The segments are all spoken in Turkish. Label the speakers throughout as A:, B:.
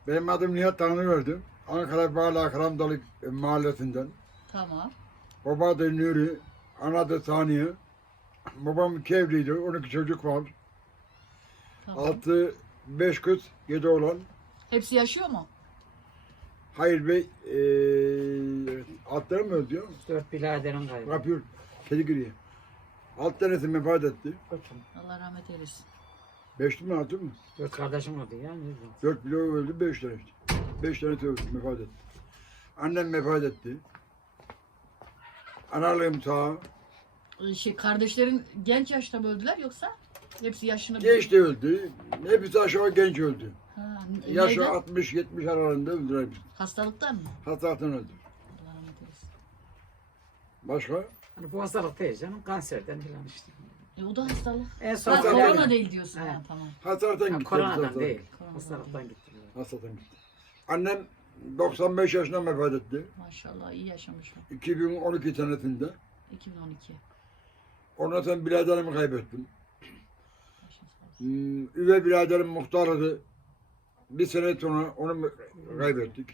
A: Benim adım Nihat Tanrıverdi. Ankara Bağlı Akramdalı mahallesinden.
B: Tamam.
A: Baba adı Nuri, ana adı Saniye. Babam iki evliydi, 12 çocuk var.
B: Tamam.
A: 6, 5 kız, 7 oğlan.
B: Hepsi yaşıyor mu?
A: Hayır Bey, altları mı öldü ya?
C: 4 biraderim galiba.
A: Yapıyor, kedi giriyor. 6 tanesi vefat etti.
B: Allah rahmet eylesin.
A: 5 mi 6 mı?
C: 4 kardeşim oldu ya. Ne diyeyim?
A: 4 bile öldü, 5 tane işte. 5 tanesi öldü, vefat etti. Annem vefat etti. Analığım sağ.
B: Kardeşlerin genç yaşta mı öldüler yoksa hepsi yaşını...
A: Genç de öldü. Hepsi aşağı genç öldü.
B: Ha,
A: Yaşı
B: neyden?
A: 60-70 aralığında öldüler hepsi.
B: Hastalıktan mı?
A: Hastalıktan öldü.
B: Allah rahmet eylesin.
A: Başka?
C: Hani bu hastalık değil canım. Kanserden falan işte.
B: O da hastalık.
C: En son
B: Ha,
A: Hastalıktan
B: korona
A: yani.
B: değil diyorsun.
C: He.
B: Ha, tamam.
A: Hastalıktan
C: Ha,
A: gitti.
C: koronadan
A: hastalıktan.
C: değil.
B: Koronadan
C: Hastalıktan gitti.
A: Hastalıktan gitti. Annem 95 yaşında vefat etti.
B: Maşallah iyi yaşamış o.
A: 2012 senesinde.
B: 2012.
A: Ondan sonra biraderimi kaybettim.
B: Başın sağ olsun.
A: Üvey biraderim muhtarıydı. Bir sene sonra onu kaybettik.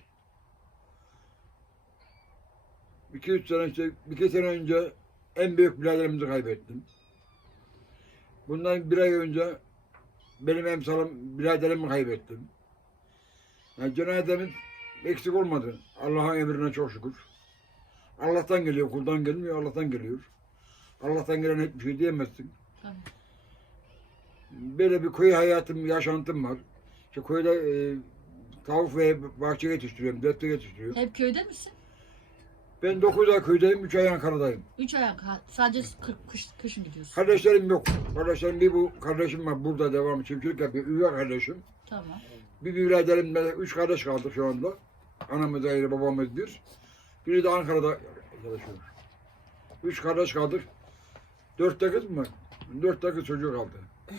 A: 2-3 sene işte, 2 sene önce en büyük biraderimizi kaybettim. Bundan bir ay önce benim emsalım biraderimi kaybettim. Yani cenazemiz eksik olmadı. Allah'ın emrine çok şükür. Allah'tan geliyor, kuldan gelmiyor, Allah'tan geliyor. Allah'tan gelen hiçbir şey diyemezsin.
B: Tabii.
A: Böyle bir köy hayatım, yaşantım var. İşte köyde tavuk ve bahçe yetiştiriyorum, defter yetiştiriyorum.
B: Hep köyde misin?
A: Ben 9 ay köydeyim, 3 ay Ankara'dayım.
B: 3 ayak. Sadece kışın gidiyorsun.
A: Kardeşlerim yok. Kardeşlerim bir bu kardeşim var burada devam çiftçilik yapıyor. Üvey kardeşim.
B: Tamam.
A: Bir biraderimle 3 kardeş kaldık şu anda. Anamız ayrı, babamız bir. Biri de Ankara'da çalışıyor. 3 kardeş kaldık. 4 de kız mı? 4 de kız çocuğu kaldı.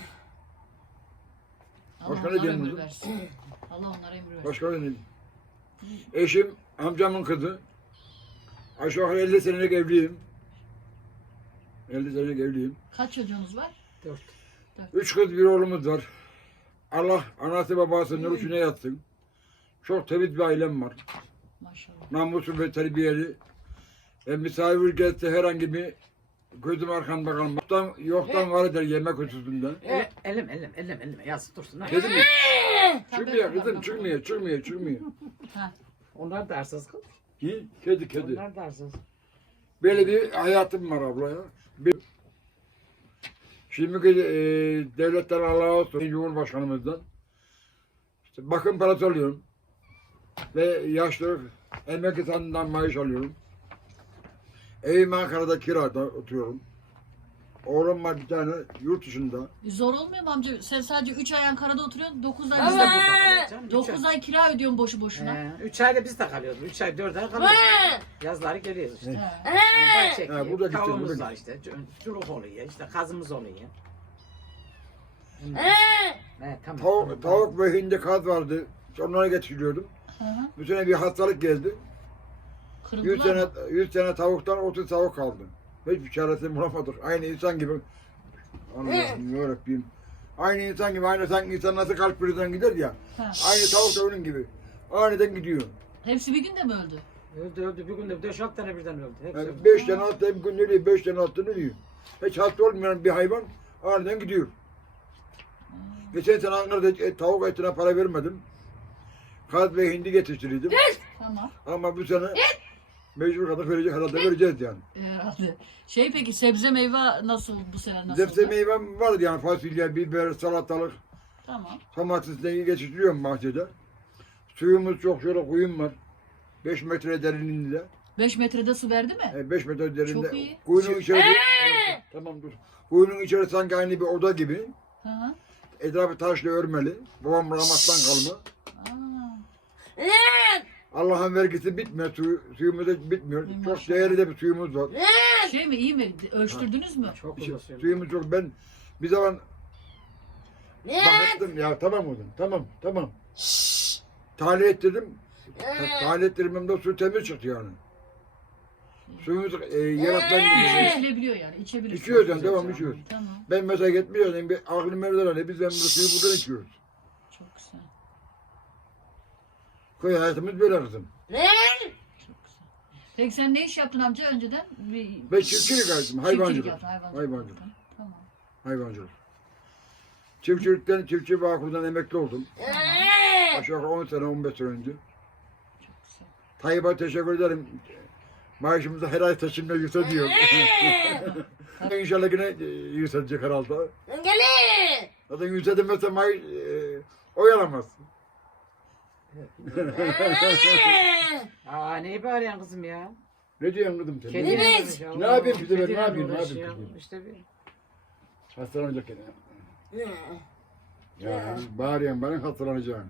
B: Allah
A: Başka ne
B: onlara
A: diyelim
B: ömür
A: kızım?
B: versin. Allah onlara ömür versin.
A: Başka ne diyeyim? Eşim, amcamın kızı. Aşağı yukarı 50 senelik evliyim. 50 senelik evliyim.
B: Kaç çocuğunuz var?
C: 4.
A: 3 kız bir oğlumuz var. Allah anası babası nur içine yatsın. Çok temiz bir ailem var.
B: Maşallah.
A: Namuslu ve terbiyeli. Misafir gelse herhangi bir gözüm arkamda kalmaz. Yoktan var eder yemek hususunda.
C: Elim. Yazık dursun. Ha.
A: Kedi mi?
B: Tabii,
A: Çıkmıyor
B: tabii,
A: kızım,
B: tabii.
A: çıkmıyor.
B: Ha.
C: Onlar da arsız kız.
A: Kedi.
C: Onlar da arsız.
A: Böyle bir hayatım var abla ya. Şimdiki devletten Allah'a olsun, Cumhurbaşkanımızdan. İşte bakım parası alıyorum. Ve yaşlı emekli sandıktan maaş alıyorum. Evim Ankara'da kirada oturuyorum. Oğlum var bir tane yurt dışında.
B: Zor olmuyor mu amca? Sen sadece 3 ay Ankara'da oturuyorsun. 9 ay
C: Biz de
B: bizde.
C: burada kalıyoruz canım.
B: 9 ay kira ödüyorsun boşu boşuna.
C: 3 ayda biz de kalıyoruz. 3 ay 4 ay kalıyoruz. Yazları geliyoruz işte.
B: He.
C: Yani bahçe
A: Ha, burada gittim,
C: tavuğumuz
A: burada
C: var işte. Çuluk oluyor işte. Kazımız oluyor. Tamam.
A: Tavuk ve hindi kaz vardı. Onları getiriyordum.
B: Hı hı.
A: Bu sene bir hastalık geldi. 100
B: Kırıldılar
A: sene,
B: mı?
A: 100 sene tavuktan 30 tavuk kaldı. Hiçbir çaresini bulamadık. Aynı insan gibi. Allah'ım yarabbim. Aynı insan gibi, aynı sanki insan nasıl kalp krizinden gider ya.
B: Ha.
A: Aynı tavuk da onun gibi. Aniden gidiyor.
B: Hepsi bir günde mi öldü?
C: Öldü. Bir günde 5-6 tane birden öldü. Hepsi
A: Yani
C: öldü.
A: 5 tane 6 tane bir gün ölüyor, 5 tane 6 tane ölüyor. Hiç hasta olmayan bir hayvan aniden gidiyor. Geçen sene Ankara'da tavuk etine para vermedim. Kaz ve hindi getirtirdim.
B: Tamam.
A: Ama bu sene mecbur kadar verecek, herhalde vereceğiz yani.
B: Herhalde. Peki sebze meyve nasıl bu sene nasıl?
A: Zepse meyvem vardı yani fasulye, biber, salatalık,
B: Tamam.
A: domatesle geçiriyorum bahçede. Suyumuz çok, şöyle kuyum var. 5 metre derinliğinde.
B: 5 metrede su verdi mi?
A: 5 metre derinde.
B: Çok iyi.
A: Kuyunun içerisi, tamam dur. Kuyunun içerisi sanki aynı bir oda gibi.
B: Hı hı.
A: Etrafı taşla örmeli. Babam rahmattan kalma.
B: Aa,
A: Allah'ın vergisi bitmiyor, suyumuz da bitmiyor. Çok
B: Maşallah.
A: değerli de bir suyumuz var.
B: iyi mi? Ölçtürdünüz mü?
C: Çok uzun sürdü.
A: Suyumuz çok. Ben bir zaman baktım ya, tamam oğlum, tamam. Tahliye ettirdim. Tahliye ettirmemde su temiz çıktı yani. Suyumuz yarattan gidiyor.
B: İçilebiliyor yani. İçebiliyorsun.
A: İçiyoruz yani, devam içiyoruz.
B: Tamam.
A: Ben mesela gitmiyorum, bir aklım evden öyle, biz bu suyu buradan içiyoruz.
B: Çok güzel.
A: Köy hayatımız böyle kızım.
B: Peki sen ne iş yaptın amca önceden?
A: Ben çiftçilik yaptım, hayvancılık.
B: yaptın,
A: Hayvancılık.
B: Tamam.
A: Hayvancılık. Çiftçilikten, çiftçi Bağkur'dan emekli oldum. Aşağı yukarı 10 sene, 15 sene önce.
B: Çok güzel.
A: Tayyip'e teşekkür ederim. Maaşımızı her ay seçimle yükseliyor. İnşallah yine yükselecek herhalde. Zaten yükselmezse maaş oyalamaz.
C: Aa neyi bağırıyorsun kızım ya?
A: Ne diyorsun kızım sen?
C: Kedi
A: Ne
C: yapmış ya.
A: Ne yapayım kızım ben, ne
C: Kediyle
A: yapayım, ne
C: uğraşıyor.
A: yapayım kızım?
C: İşte bir.
A: Hastalanacak yine. Ya bağırıyorsun bana hastalanacaksın.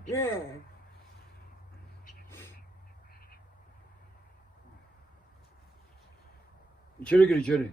A: İçeri gir içeri.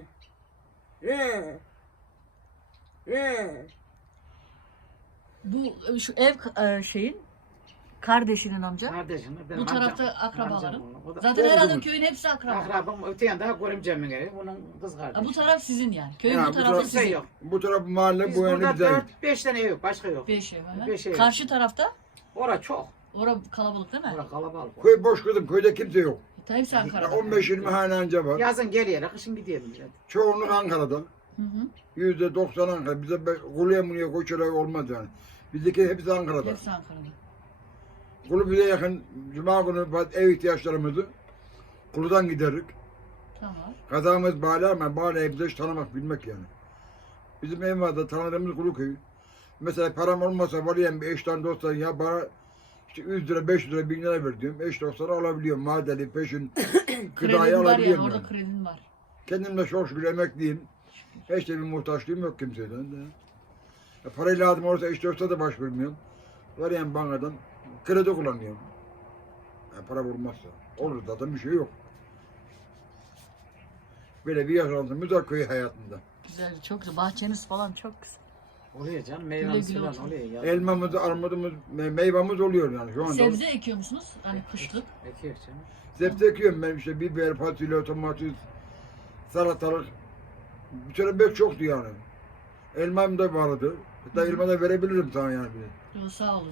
B: Bu şu ev şeyin kardeşinin amca.
C: Kardeşim.
B: Bu tarafta akrabaların.
C: O da
B: Zaten herhalde
A: Oğlum.
B: köyün hepsi akraba.
C: akrabam öte yanda görümcemin evi. Onun kız kardeşi.
B: Ha, bu taraf sizin yani. Köyün
A: Ya,
B: bu
A: bu
B: tarafı
A: taraf-
C: Kimse
B: sizin.
C: yok.
A: Bu taraf mahalle,
C: Biz
A: bu yani
C: burada
A: bize.
C: 4-5 tane ev yok. Başka yok.
B: 5 ev. ha.
C: 5 ev.
B: Karşı tarafta
C: Ora çok.
B: orada kalabalık değil mi?
C: Ora kalabalık.
A: Köy boş kızım, köyde kimse yok.
B: Hepsi
A: Ya
B: Ankara'da.
A: 15-20 hane anca var.
C: Yazın geliyor. Kışın gidiyor millet.
A: Çoğunluk Ankara'da.
B: Hı hı.
A: %90 Ankara. Bize Kulu'ya Mulu'ya koşarak olmaz yani. Bizdeki hepsi Ankara'da.
B: Hepsi Ankara'da.
A: Kulu bize yakın. Cuma günü ev ihtiyaçlarımızı Kulu'dan giderik.
B: Tamam.
A: Kazamız Bale ama Bale'yi bize hiç tanımak, bilmek yani. Bizim ev vardı, tanıdığımız Kulu köyü. Mesela param olmasa varayım bir eşten dosttan ya bana işte 100 lira, 500 lira, 1000 lira ver diyorum. Eş dostları alabiliyorum. Madeli, peşin, gıdayı
B: Kredin var yani
A: alabiliyorum
B: orada
A: yani.
B: kredin var.
A: Kendim de çok şükür emekliyim. Hiç de bir muhtaçlığım yok kimseden de. Parayı lazım olursa eş dosta da başvurmuyorum. Varayım bankadan kredi kullanıyorum. Yani para vurmazsa. Olur zaten bir şey yok. Böyle bir yaşantımız var köy hayatında.
B: Güzel, çok güzel. Bahçeniz falan çok güzel.
C: Oluyor canım.
B: Güle
C: Meyvemiz
B: güle
C: falan
B: otur.
C: oluyor. Ya.
A: Elmamız, armudumuz, meyvamız oluyor yani şu anda.
B: Sebze ekiyor musunuz? Hani kışlık.
C: Ekiyor canım.
A: Sebze ekiyorum ben işte biber, fasulye, domates, salatalık. Bir sene bek çoktu yani. Elmam da vardı. Hatta elma da verebilirim sana yani.
B: Yo, sağ olun.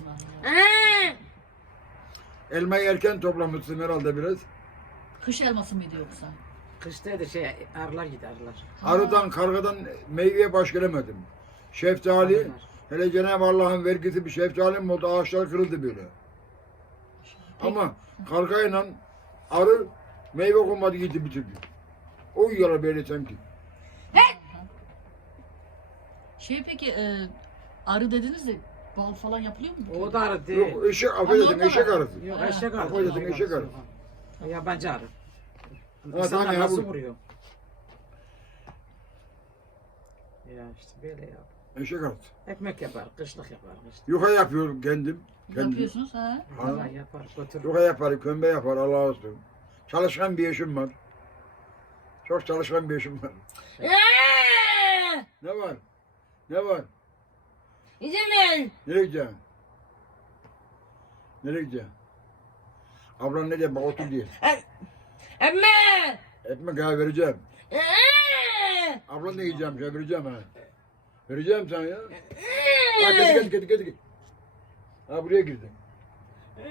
A: Elmayı erken toplamışsın herhalde biraz.
B: Kış elması mıydı yoksa?
C: Kışta da şey arılar gider arılar.
A: Arıdan, kargadan meyveye baş gelemedim. Şeftali,
C: Arılar.
A: hele Cenab-ı Allah'ın vergisi bir şeftalim oldu, ağaçlar kırıldı böyle. Ama kargayla arı meyve konmadı gitti bitirdi. O yiyorlar böyle sanki.
B: Şey peki arı dediniz de bal falan yapılıyor mu?
C: O da arı değil.
A: Yok eşek, affedersin
B: Ama o da
A: eşek
B: var.
A: arısı.
C: Yok
B: Ha.
C: eşek arı.
A: Affedersin, eşek arı.
C: Yabancı arı.
A: Ha,
C: İnsanlar
A: tamam,
C: nasıl
A: ya,
C: vuruyor? Ya işte böyle ya.
A: Eşek arısı.
C: Ekmek yapar, kışlık yapar. Kışlık.
A: Yuka yapıyorum kendim.
B: Yapıyorsunuz ha?
A: Ha.
C: Vallahi yapar, götürür.
A: Yuka yapar, kömbe yapar Allah'a olsun. Çalışkan bir eşim var. Çok çalışkan bir eşim var. Ne var? Ne var?
D: İzin
A: Nereye gideceksin? Nereye gideceksin? Ablan ne diyor? Bak otur diye.
D: Emme.
A: Ekmek ha vereceğim. Ablan ne yiyeceğim? Şey vereceğim ha. Vereceğim sana ya. Ha gel. Ha buraya girdin.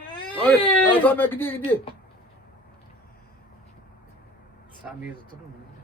A: Hayır. Ha tamam gidiyor.
C: Sami'yi tuturur mu?